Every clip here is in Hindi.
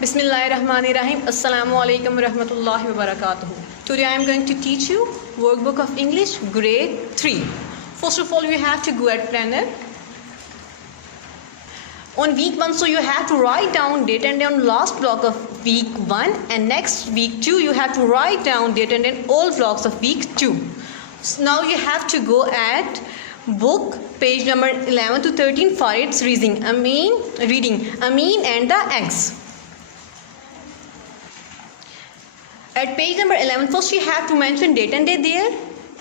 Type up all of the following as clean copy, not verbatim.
Bismillahirrahmanirrahim. Assalamu alaikum warahmatullahi wabarakatuh. Today I am going to teach you workbook of English grade 3. First of all, you have to go at planner. On week 1, so you have to write down date and day on last block of week 1, and next week 2 you have to write down date and day all blocks of week 2. So now you have to go at book page number 11 to 13 for its reading. Amin and the eggs. At page number 11, first you have to mention date and day there,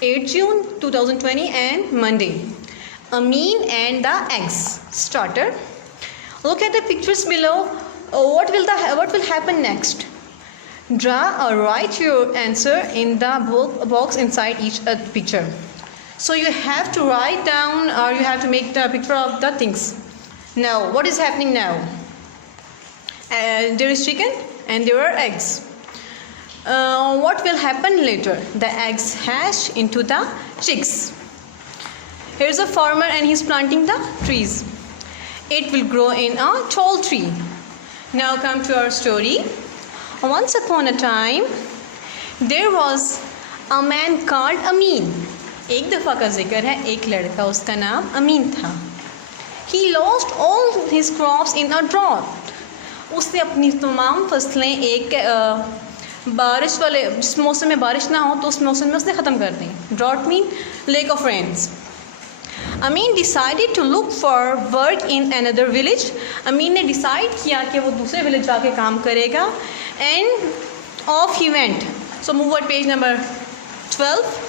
8 June 2020 and Monday. Amin and the eggs. Starter. Look at the pictures below. What will happen next? Draw or write your answer in the box inside each picture. So you have to write down or you have to make the picture of the things. Now, what is happening now? There is chicken and there are eggs. What will happen later? The eggs hatch into the chicks. Here's a farmer and he's planting the trees. It will grow in a tall tree. Now come to our story. Once upon a time, there was a man called Amin. एक दफ़ा का जिक्र है, एक लड़का, उसका नाम अमीन था. He lost all his crops in a drought. उसने अपनी तमाम फसलें एक बारिश वाले, जिस मौसम में बारिश ना हो तो उस मौसम में उसने ख़त्म कर दी. Drought mean lack of rains. Amin decided to look for work in another village. अमीन ने डिसाइड किया कि वो दूसरे विलेज जाके काम करेगा. And off he went. So move at page number 12.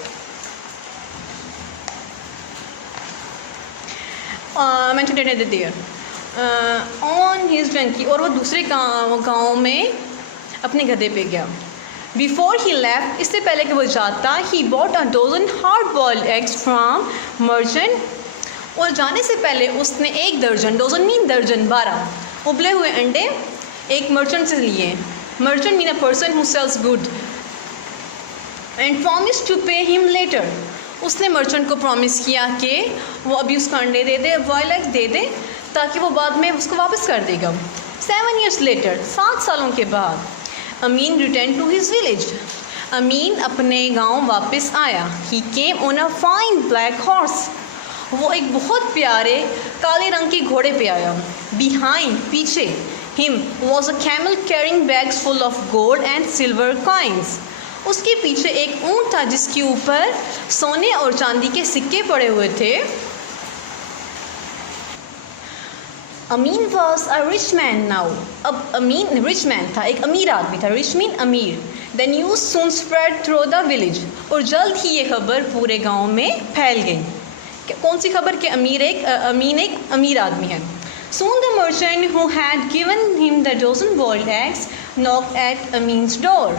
Mentioned it there. On his donkey, और वो दूसरे गाँव में अपने गधे पे गया. Before he left, इससे पहले कि वो जाता, he bought a dozen hard-boiled eggs from merchant. और जाने से पहले उसने एक दर्जन, डोजन मीन दर्जन, 12 उबले हुए अंडे एक मर्चेंट से लिए. Merchant mean a person who sells good. And promised to pay him later. उसने मर्चेंट को प्रॉमिस किया कि वो अभी उसको अंडे दे दे, बॉयल एग दे दे, ताकि वो बाद में उसको वापस कर देगा. 7 years later, 7 सालों के बाद, Amin return to his village. Amin अपने गांव वापस आया. He came on a fine black horse. वो एक बहुत प्यारे काले रंग के घोड़े पे आया. बिहाइंड, पीछे, him was a camel carrying bags full of gold and silver coins. उसके पीछे एक ऊँट था जिसके ऊपर सोने और चांदी के सिक्के पड़े हुए थे. Amin was a rich man now. अब अमीन रिच मैन था, एक अमीर आदमी था. रिच मीन अमीर. The news soon spread through the village. और जल्द ही ये खबर पूरे गांव में फैल गई. कौन सी खबर? कि अमीन एक अमीर आदमी है. Soon the merchant who had given him the dozen boiled eggs knocked at Amin's door.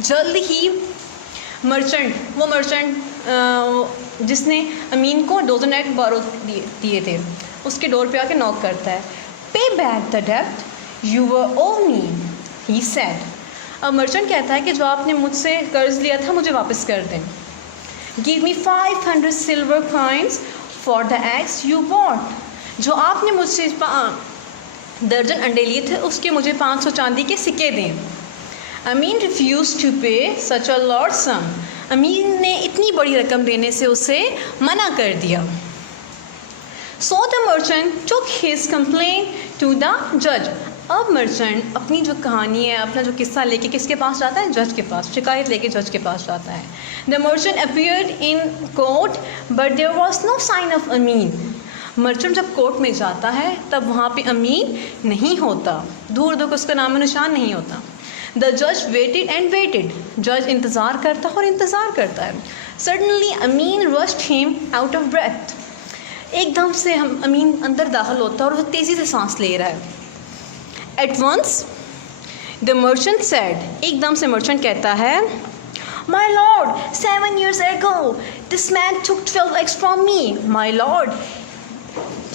जल्द ही वो मर्चेंट जिसने अमीन को डोजन एग बारो दिए थे, उसके डोर पे आके नॉक करता है. पे बैक द डेब्ट you were owe me, he said. अब मर्चेंट कहता है कि जो आपने मुझसे कर्ज लिया था मुझे वापस कर दें. Give me 500 silver coins for the eggs you bought. जो आपने मुझसे दर्जन अंडे लिए थे उसके मुझे 500 चांदी के सिक्के दें. अमीन रिफ्यूज टू पे सच अ लार्ज सम. अमीन ने इतनी बड़ी रकम देने से उसे मना कर दिया. So the merchant took his complaint to the जज. अब मर्चेंट अपनी जो कहानी है, अपना जो किस्सा लेके किसके पास जाता है? जज के पास. शिकायत लेके जज के पास जाता है. The merchant appeared in court but there was no sign of Amin. Merchant जब कोर्ट में जाता है तब वहाँ पे अमीन नहीं होता. दूर दूर उसका नाम निशान नहीं होता. द जज वेटेड एंड वेटेड. जज इंतज़ार करता है और इंतज़ार करता है. Suddenly Amin rushed him out of breath. एकदम से अमीन अंदर दाखिल होता है और वो तेज़ी से सांस ले रहा है. At once the merchant said. एकदम से मर्चेंट कहता है, my lord, 7 years ago this man took 12 eggs from me. My lord,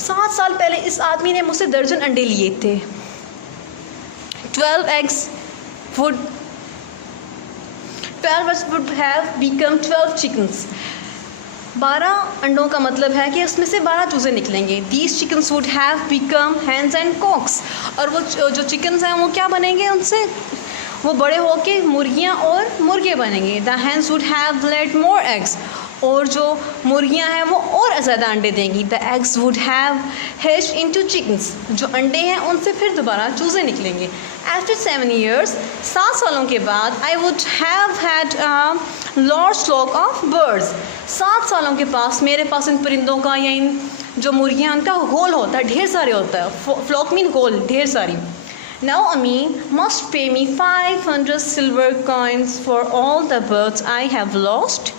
7 साल पहले इस आदमी ने मुझसे दर्जन अंडे लिए थे. 12 eggs would have become 12 chickens. 12 अंडों का मतलब है कि उसमें से 12 चूज़े निकलेंगे। These chickens would have become hens and cocks, और वो जो चिकन्स हैं वो क्या बनेंगे, उनसे वो बड़े होके मुर्गियाँ और मुर्गे बनेंगे। The hence would have led more eggs, और जो मुर्गियाँ हैं वो और ज़्यादा अंडे देंगी। The eggs would have hatched into chickens, जो अंडे हैं उनसे फिर दोबारा चूज़े निकलेंगे। आफ्टर 7 years, 7 सालों के बाद, I would have had large flock of birds, 7 सालों के पास मेरे पास इन परिंदों का या इन जो मुर्गियाँ उनका गोल होता है, ढेर सारे होता है। फ्लॉक मीन गोल, ढेर सारी। Now Amin must pay me 500 silver coins for all the birds I have lost.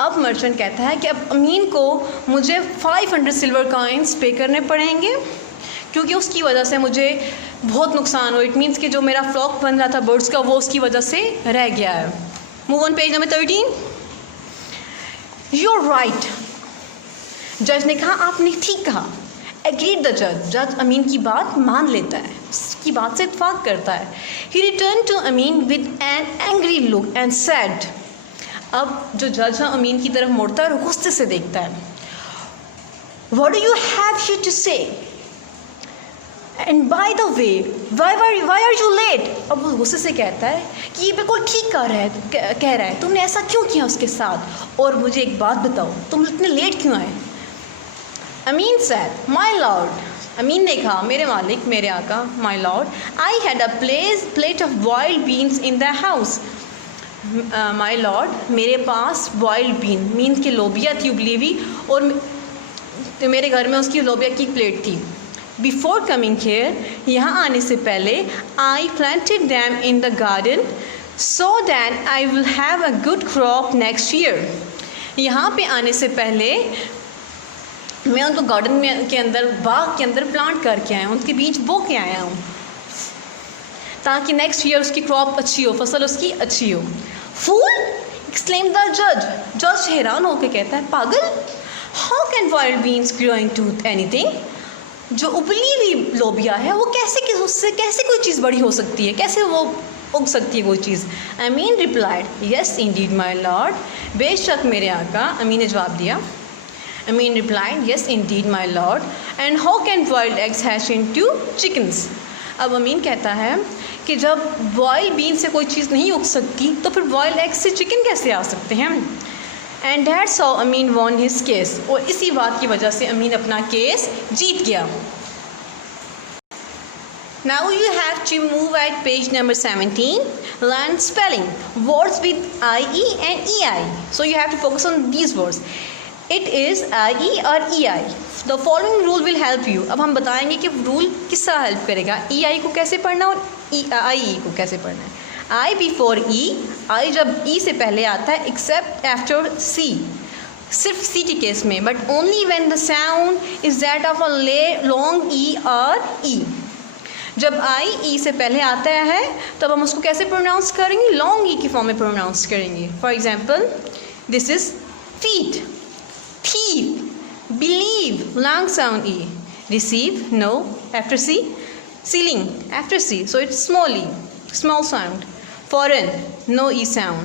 अब मर्चेंट कहता है कि अब अमीन को मुझे 500 सिल्वर कॉइन्स पे करने पड़ेंगे, क्योंकि उसकी वजह से मुझे बहुत नुकसान हो। इट मीन्स कि जो मेरा फ्लॉक बन रहा था बर्ड्स का वो उसकी वजह से रह गया है। Move on page number 13। You are right, जज ने कहा आपने ठीक कहा। एग्रीड द जज, जज अमीन की बात मान लेता है, उसकी बात से इत्फाक करता है। He return to Amin with an angry look and said, अब जो जज है अमीन की तरफ मुड़ता है और गुस्से से देखता है। What do you have here to say, and by the way why are you late. अब वो गुस्से से कहता है कि ये बिल्कुल ठीक कह रहा है, तुमने ऐसा क्यों किया उसके साथ, और मुझे एक बात बताओ, तुम इतने लेट क्यों आए। अमीन सैड, माई लॉर्ड, अमीन ने कहा मेरे मालिक, मेरे आका, my lord, I had a plate of boiled beans in the house. My lord, मेरे पास बॉइल्ड बीन मीन की लोबिया थी उबली हुई, और मेरे घर में उसकी लोबिया की प्लेट थी। बिफोर कमिंग हियर, यहाँ आने से पहले, I planted them in the garden so that I will have a good crop next year. यहाँ पे आने से पहले मैं उनको गार्डन में के अंदर, बाग के अंदर प्लांट करके आया हूँ, उनके बीज बो के आया हूँ, ताकि नेक्स्ट ईयर उसकी क्रॉप अच्छी हो, फसल उसकी अच्छी हो। फूल, एक्सक्लेम द जज, जज हैरान होकर कहता है पागल, how can wild beans grow into anything, जो उबली हुई लोबिया है वो उससे कैसे कोई चीज़ बड़ी हो सकती है, कैसे वो उग सकती है कोई चीज़। Amin replied, yes indeed my lord, बेशक मेरे आका, अमीन ने जवाब दिया। Amin replied, yes indeed my lord, and how can boiled eggs hatch into chickens. अब अमीन कहता है कि जब बॉयल बीन से कोई चीज़ नहीं उग सकती तो फिर बॉयल एग से चिकन कैसे आ सकते हैं। And that's how Amin won his case, और इसी बात की वजह से अमीन अपना केस जीत गया। Now you have to move at page number 17, learn spelling words with IE and EI, so you have to focus on these words. It is IE और EI। The following rule will help you. अब हम बताएंगे कि रूल किस तरह हेल्प करेगा, EI को कैसे पढ़ना और IE को कैसे पढ़ना है। I बिफोर E, I जब E से पहले आता है, एक्सेप्ट आफ्टर C, सिर्फ C के केस में, but only when the sound is that of a long E और E। जब I E से पहले आता है तब हम उसको कैसे प्रोनाउंस करेंगे, लॉन्ग E की फॉर्म में प्रोनाउंस करेंगे। For example, this is feet, thief, believe, long sound E, receive, no, after C, ceiling, after C, so it's small E, small sound. Foreign, no E sound.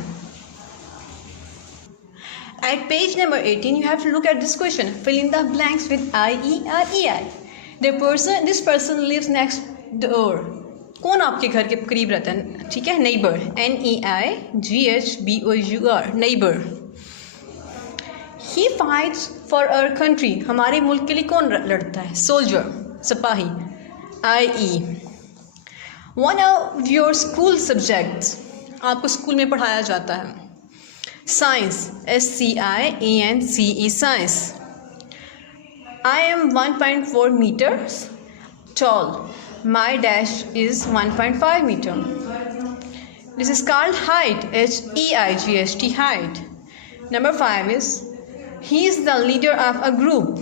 At page number 18, you have to look at this question. Fill in the blanks with IE or EI. This person lives next door. कौन आपके घर के करीब रहता है, ठीक है, neighbor, NEIGHBOUR, neighbor. He fights for our country, हमारे मुल्क के लिए कौन लड़ता है, soldier, सिपाही, IE. One of your school subjects, आपको स्कूल में पढ़ाया जाता है, science, SCIENCE, science. I am 1.4 meters tall. My dash is 1.5 meter. This is called height, HEIGHT, height. Number 5 is he is the leader of a group.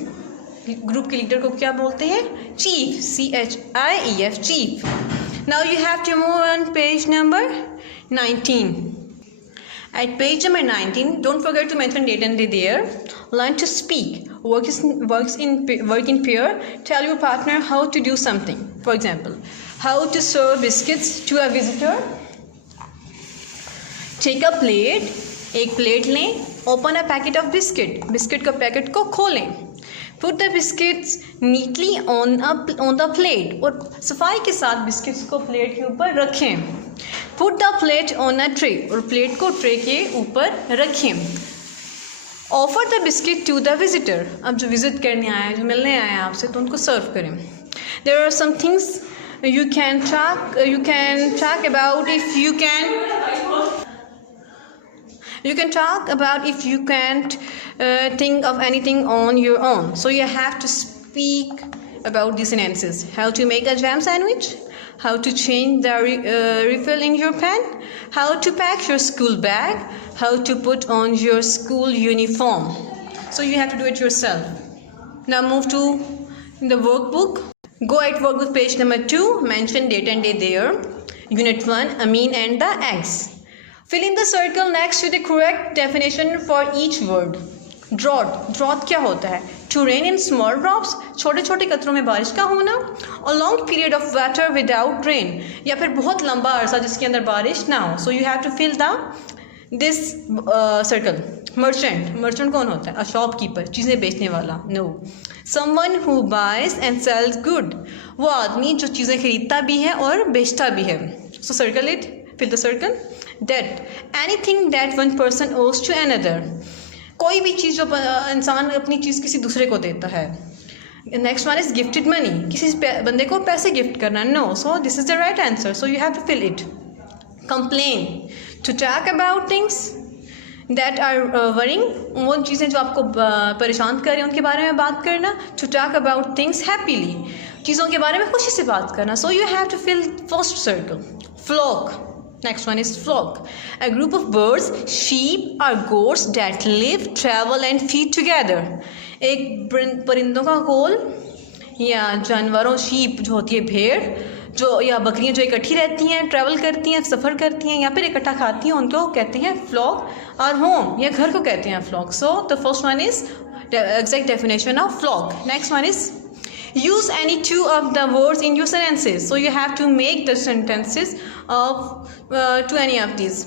Group के लीडर को क्या बोलते हैं, chief, CHIEF, chief. Now you have to move on page number 19. At page number 19, don't forget to mention date and day there. Learn to speak. Work in pair. Tell your partner how to do something. For example, how to serve biscuits to a visitor. Take a plate. एक प्लेट लें. Open a packet of biscuit, biscuit का पैकेट को खोलें। Put the biscuits neatly on the plate, और सफाई के साथ बिस्किट्स को प्लेट के ऊपर रखें। Put the plate on a tray, और प्लेट को ट्रे के ऊपर रखें। Offer the biscuit to the visitor, अब जो विजिट करने आए हैं, जो मिलने आए हैं आपसे, तो उनको सर्व करें। There are some things you can talk about if you can can't think of anything on your own, so you have to speak about these sentences. How to make a jam sandwich, how to change the refill in your pen, how to pack your school bag, how to put on your school uniform. So you have to do it yourself. Now move to the workbook. Go at work with page number 2. Mention date and day there. Unit 1, amine and the eggs. Fill in the circle next to the correct definition for each word. Drought क्या होता है? To rain in small drops, छोटे छोटे कतरों में बारिश का होना। A long period of water without rain, या फिर बहुत लंबा अरसा जिसके अंदर बारिश ना हो। So you have to fill this circle. Merchant कौन होता है? A shopkeeper, चीज़ें बेचने वाला। No. Someone who buys and sells good, वो आदमी जो चीज़ें खरीदता भी है और बेचता भी है। So circle it, fill the circle. Debt, anything that one person owes to another, कोई भी चीज़ जो इंसान अपनी चीज़ किसी दूसरे को देता है। Next one is gifted money, किसी बंदे को पैसे गिफ्ट करना। No, so this is the right answer, so you have to fill it. Complain, to talk about things that are worrying, वो चीज़ें जो आपको परेशान कर रही हैं उनके बारे में बात करना। To talk about things happily, चीज़ों के बारे में खुशी से बात करना। So you have to fill first circle. Flock, next one is flock, a group of birds, sheep or goats that live, travel and feed together. एक परिंदों का गोल या जानवरों, शीप जो होती है भेड़, जो या बकरियां जो इकट्ठी रहती हैं, ट्रैवल करती हैं, सफ़र करती हैं या फिर इकट्ठा खाती हैं, उनको कहते हैं फ्लॉक। और होम या घर को कहते हैं flock. So the first one is the exact definition of flock. Next one is use any two of the words in your sentences, so you have to make the sentences of to any of these.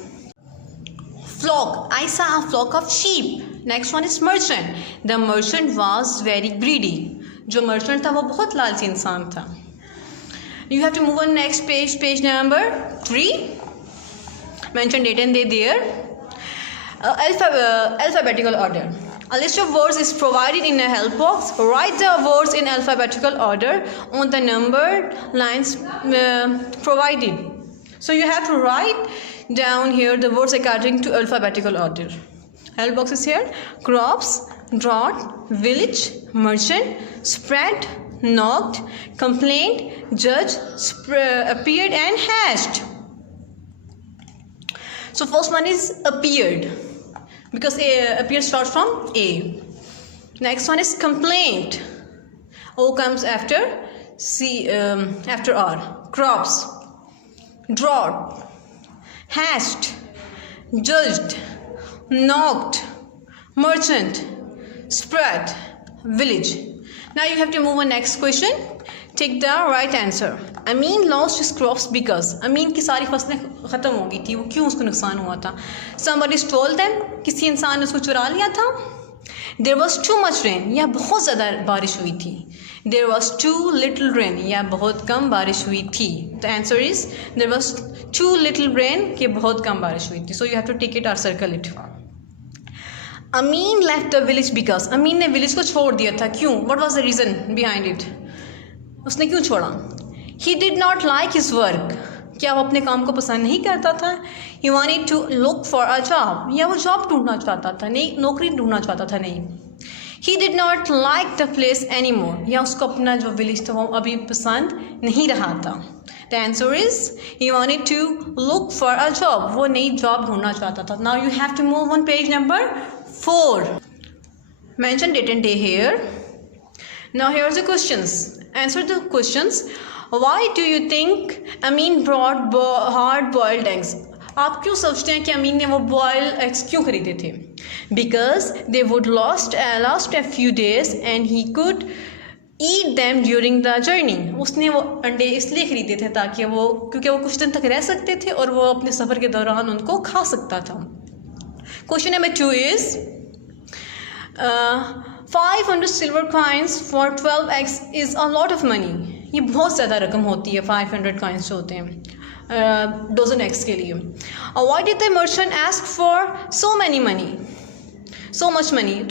Flock, I saw a flock of sheep. Next one is merchant, the merchant was very greedy, जो merchant था वो बहुत लालची इंसान था। You have to move on next page, page number 3. Mention date and day there. Alphabetical order. A list of words is provided in a help box. Write the words in alphabetical order on the numbered lines provided. So you have to write down here the words according to alphabetical order. Help box is here. Crops, drought, village, merchant, spread, knocked, complained, judge, appeared and hashed. So first one is appeared, because appear starts from A. Next one is complaint. O comes after C, after R. Crops, drought, hashed, judged, knocked, merchant, spread, village. Now you have to move on next question. Take the right answer. Amin lost his crops because अमीन की सारी फसलें ख़त्म हो गई थी। वो क्यों उसको नुकसान हुआ था? Somebody stole them, किसी इंसान ने उसको चुरा लिया था। There was too much rain, या बहुत ज़्यादा बारिश हुई थी। There was too little rain, या बहुत कम बारिश हुई थी। The answer is there was too little rain, कि बहुत कम बारिश हुई थी। So you have to take it or circle it. Amin left the village because अमीन ने विलेज को छोड़ दिया था। क्यों? What was the reason behind it? उसने क्यों छोड़ा? He did not like his work, क्या वो अपने काम को पसंद नहीं करता था? He wanted to look for a job, या वो जॉब ढूंढना चाहता था, नहीं नौकरी ढूंढना चाहता था, नहीं। He did not like the place anymore, या उसको अपना जो विलेज था वो अभी पसंद नहीं रहा था। The answer is he wanted to look for a job, वो नई जॉब ढूंढना चाहता था। Now you have to move on page number 4. Mention date and day here. Now here's the questions. Answer the questions. Why do you think Amin brought hard boiled eggs? आप क्यों सोचते हैं कि अमीन ने वो boiled eggs क्यों खरीदे थे? Because they would last a few days and he could eat them during the journey. उसने वो अंडे इसलिए खरीदे थे ताकि क्योंकि वो कुछ दिन तक रह सकते थे और वो अपने सफ़र के दौरान उनको खा सकता था। Question number 2 is 500 silver coins for 12 eggs is a lot of money. ये बहुत ज़्यादा रकम होती है 500 coins जो होते हैं डोजन एग्स के लिए. Why did the merchant ask for so much money?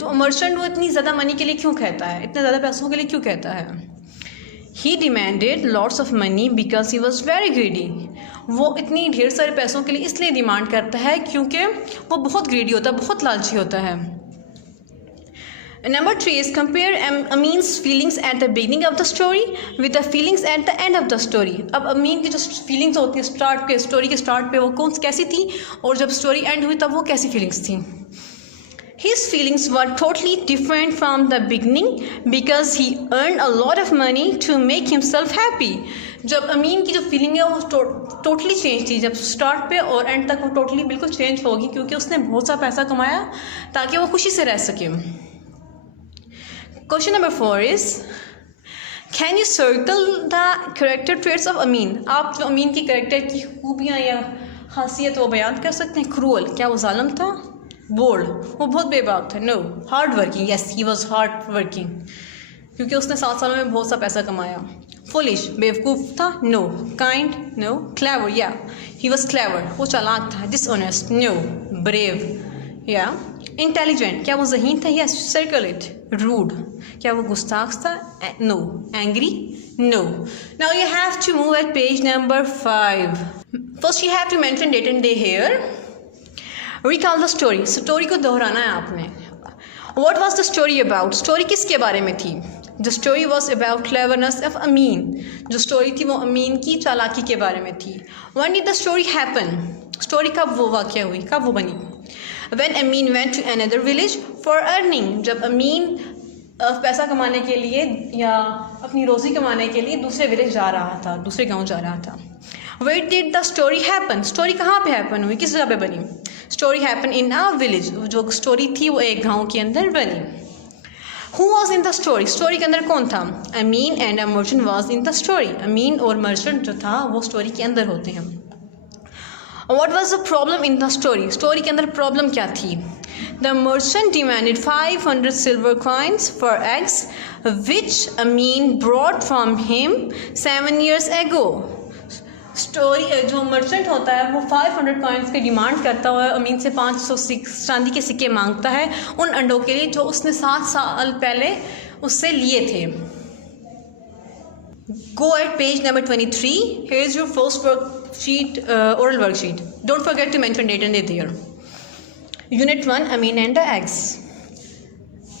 तो मर्चेंट वो इतनी ज़्यादा मनी के लिए क्यों कहता है, इतने ज़्यादा पैसों के लिए क्यों कहता है? He demanded lots of money because he was very greedy. वो इतनी ढेर सारे पैसों के लिए इसलिए डिमांड करता है क्योंकि वो बहुत ग्रीडी होता है, बहुत लालची होता है. Number 3 is compare Amin's feelings at the beginning of the story with the feelings at the end of the story. अब अमीन की जो फीलिंग्स होती हैं स्टार्ट पे, स्टोरी के स्टार्ट पे वो कैसी थी और जब स्टोरी एंड हुई तब वो कैसी फीलिंग्स थी. His feelings were totally different from the beginning because he earned a lot of money to make himself happy. जब अमीन की जो फीलिंग है वो टोटली चेंज थी, जब स्टार्ट पे और एंड तक वो टोटली बिल्कुल चेंज होगी क्योंकि उसने बहुत सा पैसा कमाया ताकि वो खुशी से रह सके. Question number 4 is can you circle the character traits of Amin? आप जो अमीन की कैरेक्टर की खूबियाँ या खासियत वो बयान कर सकते हैं. क्रूअल, क्या वो जालिम था? बोल्ड, वो बहुत बेबाक था. No. Hard working, yes he was hard working क्योंकि उसने 7 सालों में बहुत सा पैसा कमाया. फुलिश, बेवकूफ़ था? नो. काइंड? नो. क्लेवर, या ही वॉज क्लेवर, वो चालाक था. डिसऑनेस्ट? नो. ब्रेव, या. इंटेलिजेंट, क्या वो ज़हीन था? यस. Circle it. रूड, क्या वो गुस्ताख था? No. Angry? No. Now you have to move at page number 5. First you have to mention date and day here. Recall the story, story को दोहराना है आपने. What was the story about, story किसके बारे में थी? The story was about cleverness of Amin, जो स्टोरी थी वो अमीन की चालाकी के बारे में थी. When did the story happen, story कब वो वाक़या हुई, कब वो बनी? When Amin went to another village for earning, जब अमीन पैसा कमाने के लिए या अपनी रोज़ी कमाने के लिए दूसरे विलेज जा रहा था, दूसरे गाँव जा रहा था. Where did the story happen, story कहाँ पे हैपन हुई, किस जगह पे बनी? Story happen in a village, जो स्टोरी थी वो एक गांव के अंदर बनी. Who was in the story, story के अंदर कौन था? Amin and a merchant was in the story, Amin और मर्चेंट जो था वो स्टोरी के अंदर होते हैं. What was the problem in the story, story के अंदर प्रॉब्लम क्या थी? The merchant demanded 500 silver coins for eggs which Amin brought from him 7 years ago. Story जो मर्चेंट होता है वो 500 कॉइन्स की डिमांड करता है, अमीन से 500 चांदी के सिक्के मांगता है उन अंडों के लिए जो उसने 7 साल पहले उससे लिए थे. Go at page number 23. Here is your first worksheet, oral worksheet. Don't forget to mention date and day there. Unit 1 Amin and the eggs.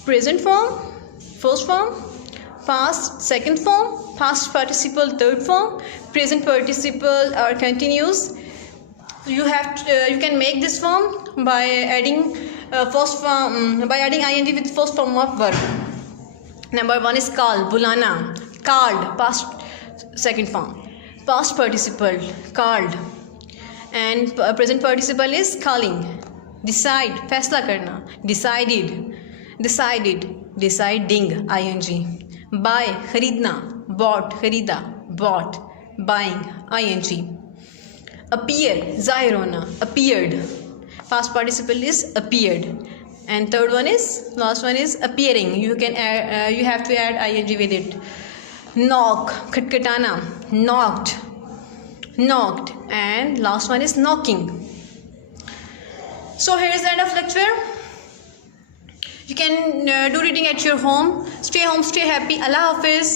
Present form first form, past second form, past participle third form, present participle are continuous. You can make this form by adding first form by adding ing with first form of verb. Number 1 is call, bulana, called, past second form. Past participle called, and present participle is calling. Decide, फैसला करना, decided, deciding, ing. Buy, खरीदना, bought, खरीदा, bought. Buying, ing. Appear, ज़ाहिर होना, appeared. Past participle is appeared. And last one is appearing. You have to add ing with it. Knock, खटखटाना, knocked. And last one is knocking. So here is the end of lecture. You can do reading at your home. Stay home, stay happy. Allah Hafiz.